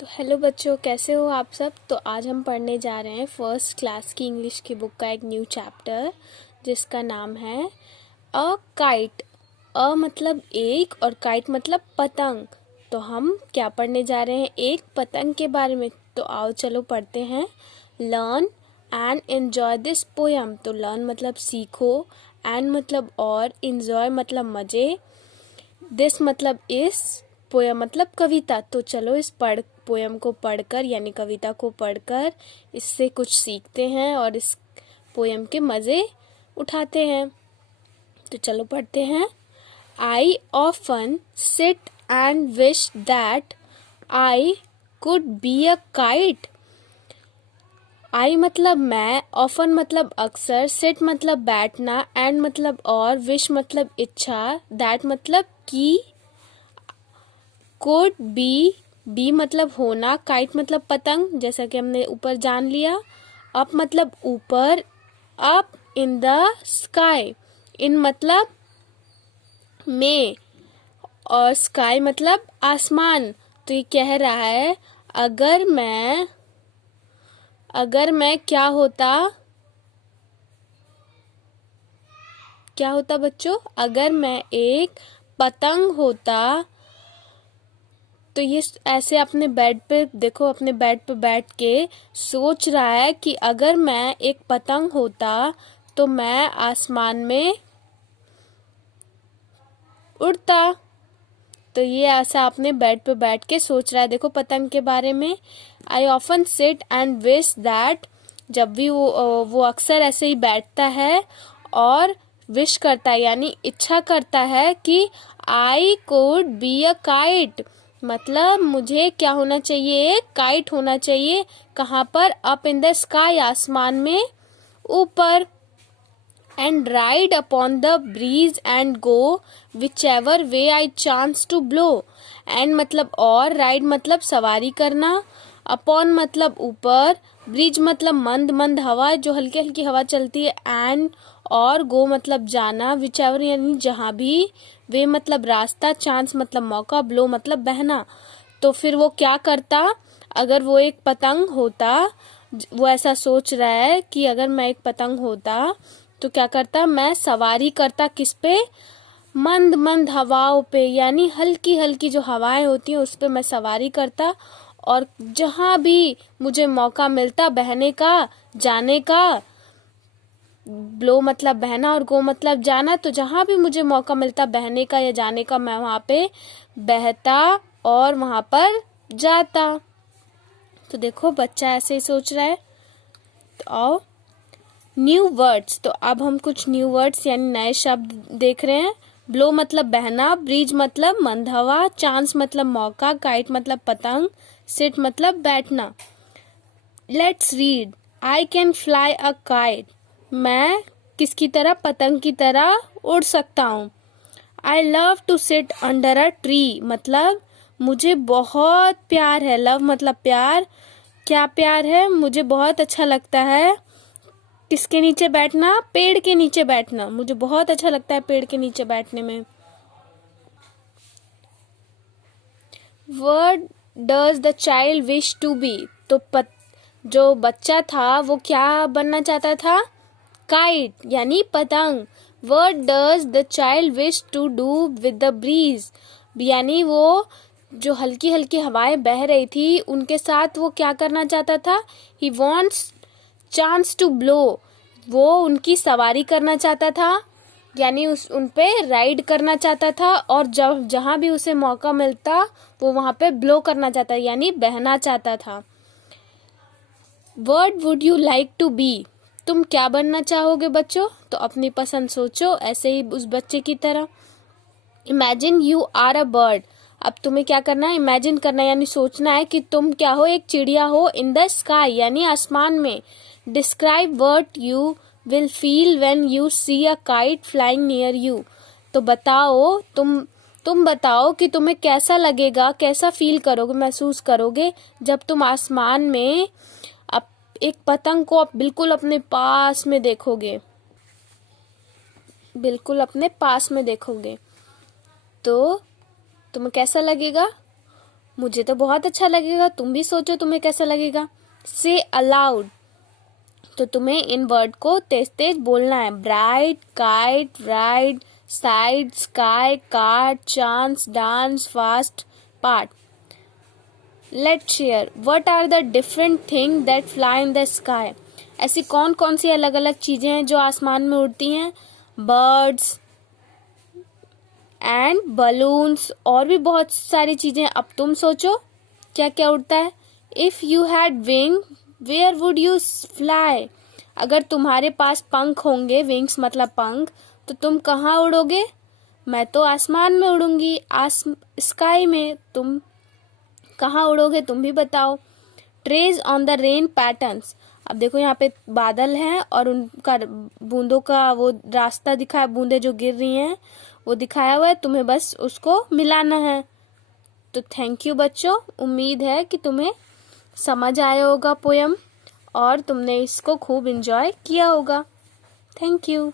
तो हेलो बच्चों, कैसे हो आप सब। तो आज हम पढ़ने जा रहे हैं फर्स्ट क्लास की इंग्लिश की बुक का एक न्यू चैप्टर जिसका नाम है अ काइट। अ मतलब एक और काइट मतलब पतंग। तो हम क्या पढ़ने जा रहे हैं, एक पतंग के बारे में। तो आओ चलो पढ़ते हैं। Learn and enjoy this poem. तो लर्न मतलब सीखो, एंड मतलब और, एन्जॉय मतलब मज़े, दिस मतलब इस, पोयम मतलब कविता। तो चलो इस पोयम को पढ़कर यानी कविता को पढ़कर इससे कुछ सीखते हैं और इस पोयम के मज़े उठाते हैं। तो चलो पढ़ते हैं। I often sit and wish that I could be a kite. I मतलब मैं, ऑफन मतलब अक्सर, सिट मतलब बैठना, एंड मतलब और, विश मतलब इच्छा, दैट मतलब कि, कुड बी मतलब होना, काइट मतलब पतंग जैसा कि हमने ऊपर जान लिया, अप मतलब ऊपर, अप इन द स्काई, इन मतलब में, और स्काई मतलब आसमान। तो ये कह रहा है अगर मैं क्या होता बच्चों, अगर मैं एक पतंग होता। तो ये ऐसे अपने बेड पे देखो, अपने बेड पे बैठ के सोच रहा है कि अगर मैं एक पतंग होता तो मैं आसमान में उड़ता। तो ये ऐसा अपने बेड पे बैठ के सोच रहा है, देखो पतंग के बारे में। आई often sit and wish that, जब भी वो अक्सर ऐसे ही बैठता है और विश करता है यानी इच्छा करता है कि आई कुड बी अ काइट, मतलब मुझे क्या होना चाहिए, एक काइट होना चाहिए। कहाँ पर, अप इन द स्काई, आसमान में ऊपर, and ride upon the breeze and go whichever way I chance to blow। and मतलब और, ride मतलब सवारी करना, upon मतलब ऊपर, ब्रिज मतलब मंद मंद हवा जो हल्की हल्की हवा चलती है, एंड और, गो मतलब जाना, whichever यानी जहाँ भी, वे मतलब रास्ता, चांस मतलब मौका, ब्लो मतलब बहना। तो फिर वो क्या करता, अगर वो एक पतंग होता, वो ऐसा सोच रहा है कि अगर मैं एक पतंग होता तो क्या करता, मैं सवारी करता किस पे, मंद मंद हवाओं पे, यानी हल्की हल्की जो हवाएं होती हैं उस पे मैं सवारी करता, और जहां भी मुझे मौका मिलता बहने का, जाने का, ब्लो मतलब बहना और गो मतलब जाना, तो जहां भी मुझे मौका मिलता बहने का या जाने का मैं वहां पे बहता और वहां पर जाता। तो देखो बच्चा ऐसे ही सोच रहा है। तो आओ न्यू वर्ड्स। तो अब हम कुछ न्यू वर्ड्स यानी नए शब्द देख रहे हैं। ब्लो मतलब बहना, ब्रीज मतलब मंद हवा, चांस मतलब मौका, काइट मतलब पतंग, सिट मतलब बैठना। Let's read. I can fly a kite, मैं किसकी तरह, पतंग की तरह उड़ सकता हूँ। I love to sit under a tree, मतलब मुझे बहुत प्यार है, लव मतलब प्यार, क्या प्यार है, मुझे बहुत अच्छा लगता है किसके नीचे बैठना, पेड़ के नीचे बैठना, मुझे बहुत अच्छा लगता है पेड़ के नीचे बैठने में। What does the child wish to be? तो जो बच्चा था वो क्या बनना चाहता था, काइट यानी पतंग। What does the child wish to do with the breeze? यानी वो जो हल्की हल्की हवाएं बह रही थी उनके साथ वो क्या करना चाहता था, he wants chance to blow, वो उनकी सवारी करना चाहता था यानी उन पे राइड करना चाहता था, और जब जहां भी उसे मौका मिलता वो वहां पे ब्लो करना चाहता यानी बहना चाहता था। Word would you like to be, तुम क्या बनना चाहोगे बच्चों। तो अपनी पसंद सोचो ऐसे ही उस बच्चे की तरह। Imagine you are a bird, अब तुम्हें क्या करना है, इमेजिन करना यानी सोचना है कि तुम क्या हो, एक चिड़िया हो, इन द स्काई यानी आसमान में। Describe what you will feel when you see a kite flying near you, तो बताओ तुम बताओ कि तुम्हें कैसा लगेगा, कैसा फील करोगे, महसूस करोगे जब तुम आसमान में एक पतंग को बिल्कुल अपने पास में देखोगे, बिल्कुल अपने पास में देखोगे तो तुम्हें कैसा लगेगा। मुझे तो बहुत अच्छा लगेगा, तुम भी सोचो तुम्हें कैसा लगेगा। से अलाउड, तो तुम्हें इन वर्ड को तेज तेज बोलना है। Bright, kite, ride, side, sky, card, chance, dance, fast, part. Let's share what are the different thing that fly in the sky. ऐसी कौन कौन सी अलग अलग चीजें हैं जो आसमान में उड़ती हैं? बर्ड्स एंड बलून्स, और भी बहुत सारी चीजें। अब तुम सोचो क्या क्या उड़ता है। If you had wing where would you fly. अगर तुम्हारे पास पंख होंगे, विंग्स मतलब पंख, तो तुम कहाँ उड़ोगे? मैं तो आसमान में उड़ूंगी, स्काई में। तुम कहाँ उड़ोगे, तुम भी बताओ। Trace on the rain patterns. अब देखो यहाँ पे बादल हैं और उनका बूंदों का वो रास्ता दिखा है, बूंदे जो गिर रही हैं वो दिखाया हुआ है, तुम्हें बस उसको मिलाना है। तो थैंक यू बच्चों, उम्मीद है कि तुम्हें समझ आया होगा पोयम और तुमने इसको खूब एंजॉय किया होगा। Thank you.